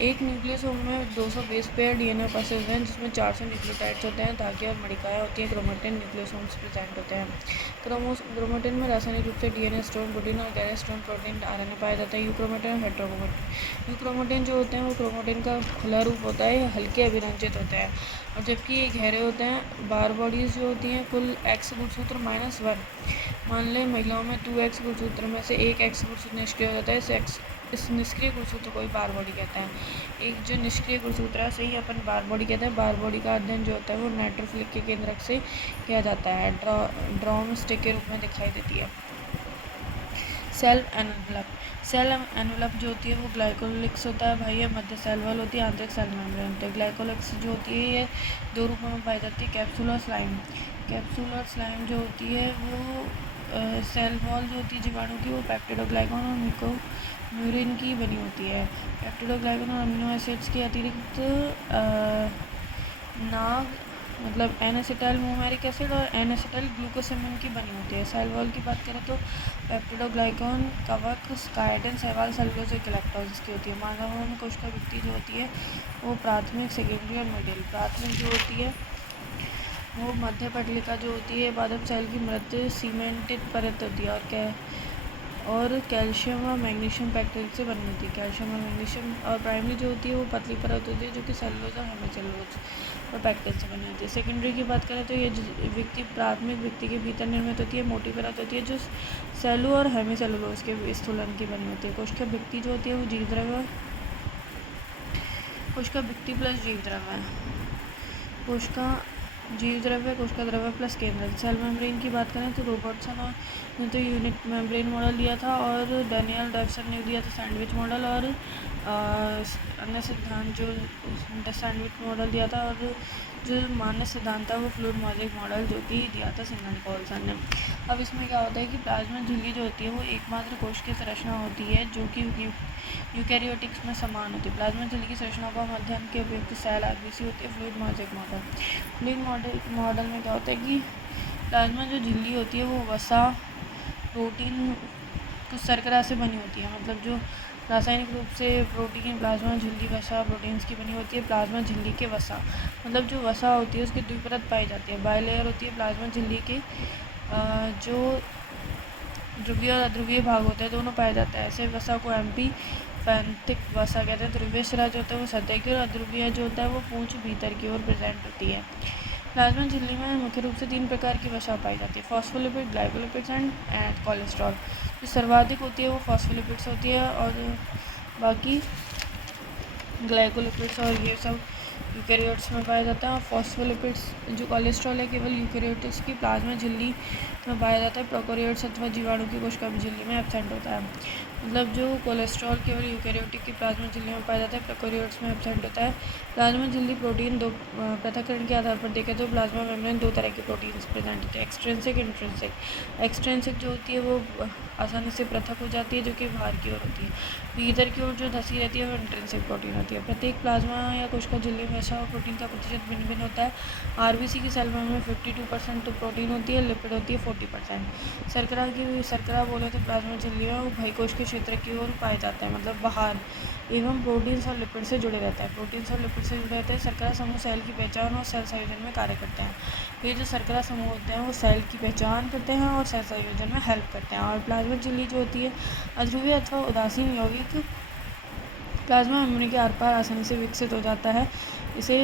एक न्यूक्लियोसोम में 220 pair DNA उपस्थित होते हैं, जिसमें 400 न्यूक्लियोटाइड्स होते हैं, धागे और मणिकाएं होती हैं। क्रोमेटिन न्यूक्लियोसोम्स प्रेजेंट होते हैं। क्रोमेटिन में रासायनिक रूप से डीएनए स्टोन प्रोटीन और गैर स्टोन प्रोटीन आरएनए पाया जाता है। यूक्रोमेटिन और हेट्रोक्रोमेटिन। यूक्रोमेटिन जो होते हैं वो क्रोमेटिन का खुला रूप होता है, हल्के अभिरंजित होते हैं, और जबकि ये गहरे होते हैं। बार बॉडीज जो होती हैं, कुल एक्स गुणसूत्र -1। मान लें महिलाओं में 2x गुणसूत्र में से एक एक्स गुणसूत्र निष्क्रिय हो जाता है। इस निष्क्रिय गुणसूत्र को ही बार बॉडी कहते हैं। एक जो निष्क्रिय गुणसूत्र है, सही अपन बार बॉडी कहते हैं। बार बॉडी का अध्ययन जो होता है वो नेट्रोफिलिक के केंद्रक से किया जाता है। ड्रॉम स्टिक के रूप में दिखाई देती है। Cell envelope. सेल एनवलप जो होती है वो ग्लाइकोलिक्स होता है भाई। ये मध्य सेल वॉल होती है, आंतरिक सेल मेम्ब्रेन होती है। ग्लाइकोलिक्स जो होती है ये दो रूपों में पाई जाती है, कैप्सूल और स्लाइम। कैप्सूल और स्लाइम जो होती है वो सेल वॉल जो होती है जीवाणु की, वो पेप्टिडोग्लाइकन और म्यूरिन की बनी होती है। पेप्टिडोग्लाइकन और अमीनो एसिड्स के अतिरिक्त नाग मतलब एन एसिटाइल मोमैरिक एसिड और एन एसिटाइल ग्लूकोसामिन की बनी होती है। सेल वॉल की बात करें तो पेप्टिडोग्लाइकन, कवक, काइटिन, शैवाल, सेलुलोज और गैलेक्टोज की होती है। मानवों में कोशिका भित्ति जो होती है वो प्राथमिक, सेकेंडरी और मिडिल। प्राथमिक जो होती है वो मध्य पटलिका जो होती है पादप सेल की मृत सीमेंटेड परत होती है, और कैल्शियम और मैग्नीशियम पैक्टोज से बनी होती है। कैल्शियम और मैग्नीशियम। और प्राइमरी जो होती है वो पतली परत होती है जो कि सेलुलोज और हेमीसेलुलोज और पैक्टोज से बनी होती है। सेकेंडरी की बात करें तो ये व्यक्ति प्राथमिक व्यक्ति के भीतर निर्मित होती है, मोटी परत होती है जो सेलू और हेमीसेलुलोज के स्थूलन की बनी होती है। कोशिका भित्ति जो होती है वो जीवद्रव्य, कोशिका भित्ति प्लस जीवद्रव्य, कोशिका जीवद्रव्य, कोशिका द्रव्य प्लस केंद्र। सेल मेम्ब्रेन की बात करें तो रॉबर्टसन ने तो यूनिट मेम्ब्रेन मॉडल दिया था, और डैनियल डेवसन ने दिया था सैंडविच मॉडल, और अन्य सिद्धांत जो सैंडविच मॉडल दिया था, और जो मान्य सिद्धांत था वो फ्लूइड मोज़ेक मॉडल जो कि दिया था सिंगल निकोलसन ने। अब इसमें क्या होता है कि प्लाज्मा झिल्ली जो होती है वो एकमात्र कोश की संरचना होती है जो कि यूकैरियोटिक्स में समान होती है। प्लाज्मा झिल्ली की संरचना का अध्ययन के उपयुक्त सेल आकृति होती है। Fluid mosaic model. Fluid model में क्या होता है कि प्लाज्मा जो झिल्ली होती है वो वसा, प्रोटीन, कुछ शर्करा से बनी होती है। मतलब जो रासायनिक रूप से प्रोटीन, प्लाज्मा झिल्ली वसा, प्रोटीन्स की बनी होती है। प्लाज्मा झिल्ली के वसा मतलब जो वसा होती है उसकी द्विपरत पाई जाती है। बाइलेयर होती है प्लाज्मा झिल्ली के जो ध्रुवीय और अध्रुवीय भाग होते हैं दोनों पाए जाते हैं। ऐसे वसा को एम्पीफैंथिक वसा कहते हैं। ध्रुवीय शिरा जो होता है वो सतह की, और अध्रुवीय जो होता है वो पूंछ भीतर की ओर प्रेजेंट होती है। प्लाज्मा झिल्ली में मुख्य रूप से 3 प्रकार की वसा पाई जाती है, फॉस्फोलिपिड, ग्लाइकोलिपिड्स एंड कोलेस्ट्रॉल। जो सर्वाधिक होती है वो फॉस्फोलिपिड्स होती है, और बाकी ग्लाइकोलिपिड्स और ये सब यूकैरियोट्स में पाया जाता है। और फॉस्फोलिपिड्स जो कोलेस्ट्रॉल है केवल यूकैरियोट्स की प्लाज्मा झिल्ली में पाया जाता है। प्रोकैरियोट्स अथवा जीवाणु की कोशिका झिल्ली में एब्सेंट होता है। मतलब जो कोलेस्ट्रॉल केवल यूकैरियोटिक की प्लाज्मा झिल्ली में पाया जाता है, प्रोकैरियोट्स में एब्सेंट होता है। प्लाज्मा झिल्ली प्रोटीन दो पृथक्करण के आधार पर देखें तो प्लाज्मा मेम्ब्रेन दो तरह के प्रोटीन्स प्रेजेंट होते हैं, एक्सट्रिंसिक, इंट्रिंसिक। एक्सट्रिंसिक जो होती है वो आसानी से पृथक हो जाती है जो कि बाहर की ओर होती है। भीतर की ओर जो धसी रहती है वो इंट्रिंसिक प्रोटीन होती है। प्रत्येक प्लाज्मा या कोशिका झिल्ली में वसा और प्रोटीन का प्रतिशत भिन्न भिन्न होता है। आरबीसी की सेल में 52% तो प्रोटीन होती है, लिपिड होती है 40%। शर्करा बोले तो प्लाज्मा झिल्ली में वो बहिकोश के क्षेत्र की ओर पाए जाते हैं, मतलब बाहर, एवं प्रोटीन्स और लिपिड से जुड़े रहते हैं। प्रोटीन्स और लिपिड से जुड़े रहते हैं। शर्करा समूह सेल की पहचान और सेल संयोजन में कार्य करते हैं। ये जो शर्करा समूह होते हैं वो सेल की पहचान करते हैं और सेल संयोजन में हेल्प करते हैं। और प्लाज्मा झिल्ली जो होती है अध्रुवीय अथवा उदासीन यौगिक प्लाज्मा मेम्ब्रेन के आर पार आसानी से विकसित हो जाता है। इसे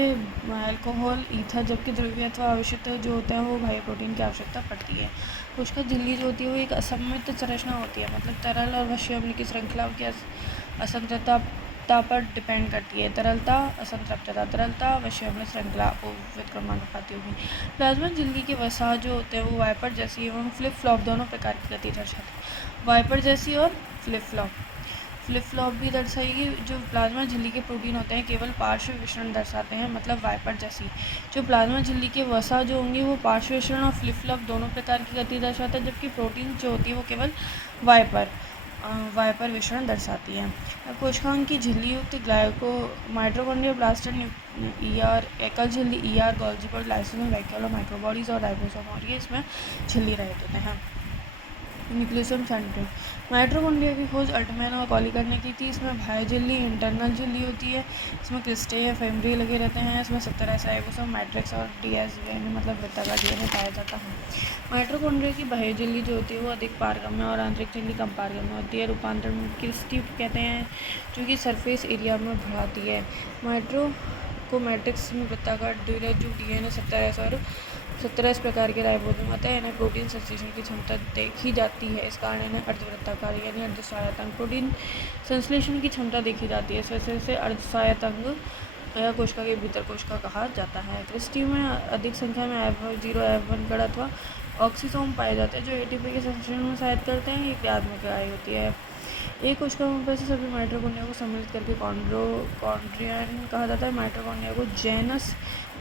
अल्कोहल, ईथर, जबकि ध्रुवीय अथवा अवशिष्ट जो होता है वो बाह्य प्रोटीन की आवश्यकता पड़ती है। कोशिका झिल्ली जो होती है वो एक असममित संरचना होती है, मतलब तरल और वश्य अम्ल की श्रृंखला की असंतृप्तता पर डिपेंड करती है। तरलता, असंतृप्तता, तरलता, वश्य अम्ल श्रृंखला विद क्रमानुपाती होगी। प्लाज्मा झिल्ली के वसा जो होते हैं वो वाइपर जैसी एवं फ्लिप फ्लॉप दोनों प्रकार की गति दर्शाते हैं। वाइपर जैसी और फ्लिप फ्लॉप भी दर्शाएगी। जो प्लाज्मा झिल्ली के प्रोटीन होते हैं केवल पार्श्व विसरण दर्शाते हैं, मतलब वाइपर जैसी। जो प्लाज्मा झिल्ली के वसा जो होंगे वो पार्श्व विसरण और फ्लिप फ्लॉप दोनों प्रकार की गति दर्शाते हैं, जबकि प्रोटीन जो होती है वो केवल वाइपर विसरण दर्शाती है। कोशिकाओं की झिल्ली युक्त ग्लाइको माइटोकॉन्ड्रिया, ब्लास्ट, ईआर, एकल झिल्ली, ईआर, गोल्जी पोड, लाइसोसोम, वैक्यूल, माइक्रोबॉडीज और राइबोसोम, और ये इसमें झिल्ली रहित होते हैं। न्यूक्लियसम सेंट्रिक। माइटोकॉन्ड्रिया की खोज अल्टमैन और कॉलिकर ने की थी। इसमें बाह्य झिल्ली, इंटरनल झिल्ली होती है, इसमें क्रिस्टे या फेमरी लगे रहते हैं, इसमें 17 ऐसा राइबोसोम, मैट्रिक्स और डीएसडीएनए मतलब वृत्ताकार डीएनए पाया जाता है। माइटोकॉन्ड्रिया की बाह्य झिल्ली जो होती है वो अधिक पारगम्य और आंतरिक झिल्ली कम पारगम्य होती है। रूपांतरण में क्रिस्टी कहते हैं जो कि सरफेस एरिया में बढ़ाती है। माइट्रो को मैट्रिक्स में वृत्ताकार द्विरज्जु डीएनए 17 इस प्रकार के राइबोसोम होते हैं। इन्हें प्रोटीन संश्लेषण की क्षमता देखी जाती है, इस कारण इन्हें अर्धवृत्ताकार यानी अर्धस्वायत्त प्रोटीन संश्लेषण की क्षमता देखी जाती है। इस वजह से अर्धस्वायत्त या कोशिका के भीतर कोशिका कहा जाता है। क्रिस्टी में अधिक संख्या में F0 F1 कण अथवा ऑक्सीसोम पाए जाते हैं जो एटीपी के संश्लेषण में सहायता करते हैं। ये क्रियात्मक इकाई होती है। एक कोशिका में से सभी माइटोकॉन्ड्रिया को सम्मिलित करके कॉन्ड्रियन कहा जाता है। माइटोकॉन्ड्रिया को जेनस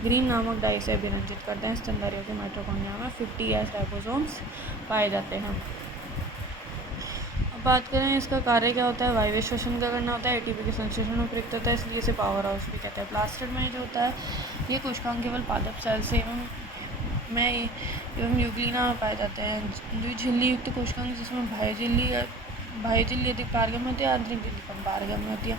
ग्रीन नामक डाई से अभिरंजित करते हैं। स्तनधारियों के माइटोकॉन्ड्रिया में 50S राइबोसोम्स पाए जाते हैं। अब बात करें इसका कार्य क्या होता है। वायवीय श्वसन का करना होता है, एटीपी के संश्लेषण में प्रयुक्त होता है, इसलिए इसे पावर हाउस भी कहते हैं। प्लास्टिड में जो होता है ये कोशिकाओं केवल पादप सेल से एवं यूग्लिना में पाए जाते हैं। जो झिल्ली युक्त कोशिकाएं जिसमें बाह्य झिल्ली अधिक पारगम्य होती है, आंतरिक झिल्ली कम पारगम्य होती है।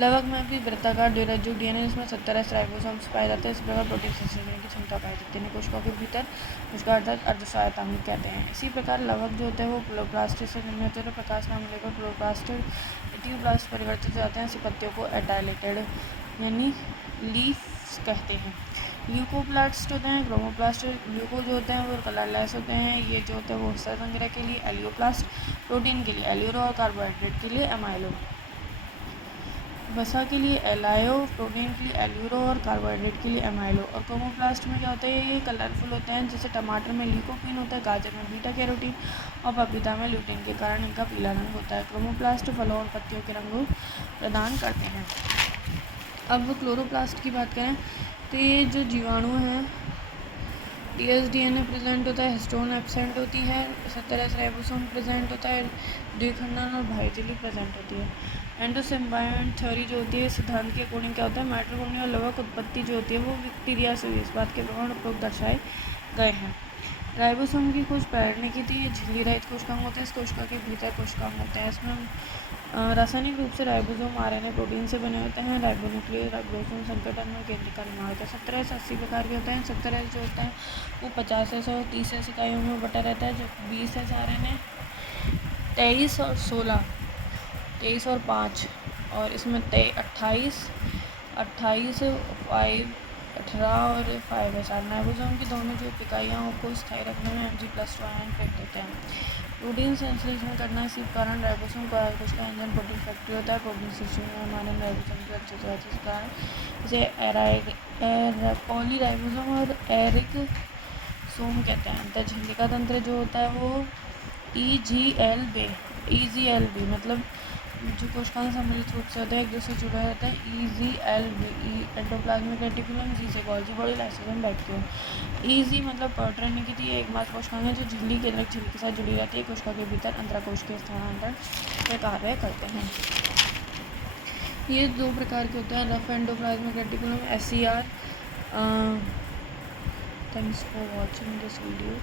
लवक में भी वृत्ताकार द्विरज्जु डीएनए जिसमें 17 राइबोसोम्स पाए जाते हैं। इस प्रकार प्रोटीन संश्लेषण की क्षमता पाई जाती है। कोशिकाओं के भीतर कोशिका अर्थात अर्धस्वायत्त कहते हैं। इसी प्रकार लवक जो होते हैं वो क्लोरोप्लास्ट से निर्मित होते हैं। प्रकाश नाम लेकर क्लोरोप्लास्ट एटियोप्लास्ट परिवर्तित हो जाते हैं। ऐसे पत्तियों को एटाइलेटेड यानी लीफ्स कहते हैं। ल्यूकोप्लास्ट होते हैं, क्रोमोप्लास्ट ल्यूको जो होते हैं वो कलरलेस होते हैं। ये जो होते हैं वो हिस्सा संग्रह के लिए एलियोप्लास्ट, प्रोटीन के लिए एल्यूरो और कार्बोहाइड्रेट के लिए एमाइलो, वसा के लिए एलायो, प्रोटीन के लिए एल्यूरो और कार्बोहाइड्रेट के लिए एमाइलो। और क्रोमोप्लास्ट में क्या होता है ये कलरफुल होते हैं, जैसे टमाटर में ल्यूकोपिन होता है, गाजर में बीटा कैरोटीन और पपीता में ल्यूटिन के कारण इनका पीला रंग होता है। क्रोमोप्लास्ट फलों और पत्तियों के रंग प्रदान करते हैं। अब क्लोरोप्लास्ट की बात करें तो ये जो जीवाणु हैं डीएसडीएनए प्रेजेंट होता है, हिस्टोन एब्सेंट होती है, 17 राइबोसोम प्रेजेंट होता है, द्विखंडन और बाह्य झिल्ली प्रेजेंट होती है। एंडोसिम्बायोट थ्योरी जो होती है सिद्धांत के अकॉर्डिंग क्या होता है, माइटोकॉन्ड्रिया और लवक उत्पत्ति जो होती है वो बैक्टीरिया से हुई, इस बात के प्रमाण उपरोक्त दर्शाए गए हैं। राइबोसोम की खोज पैरट ने की थी। ये झिल्ली रहित कोशिकाएं होते हैं। इस कोशिका के भीतर कोशिकाएं होते हैं। इसमें रासायनिक रूप से राइबोसोम आरएनए प्रोटीन से बने होते हैं। राइबोन्यूक्लियस राइबोसोम संगठन में केंद्र का निर्माण होता है। 17 से 80 प्रकार के होते हैं। 17 जो होता है वो 50 और 30 इकाइयों में बटा रहता है। जो 20 आरएनए 23 और 16 23 और 5 और इसमें 28 18 और 5 है। राइबोसोम की दोनों जो इकाइयों को स्थायी रखने में Mg+2 आयन प्रयुक्त होते हैं। प्रोटीन संश्लेषण करना इसी कारण राइबोसोम का कोशिका इंजन प्रोटीन फैक्ट्री होता है। प्रोटीन संश्लेषण में हमारे राइबोसोम की अच्छे से अच्छी कारण इसे पॉलीराइबोसोम और एरिकसोम कहते हैं। अंतःझिल्लिका तंत्र जो होता है वो EGLB मतलब जो कोशिकाएं सम्मिलित रूप से होते हैं एक दूसरे से जुड़ा रहता है। EGLB एंडोप्लाज्मिक रेटिकुलम, जी से Golgi body, lysosome vacuole. EG मतलब प्रोटीन की थी एकमात्र कोशिकाएं हैं जो झिल्ली केंद्रक झिल्ली के साथ जुड़ी रहती है। कोशिका के भीतर अंतराकोश के स्थानांतरण में कार्य करते हैं। ये 2 प्रकार के होते हैं, rough endoplasmic reticulum SER। Thanks for watching this video.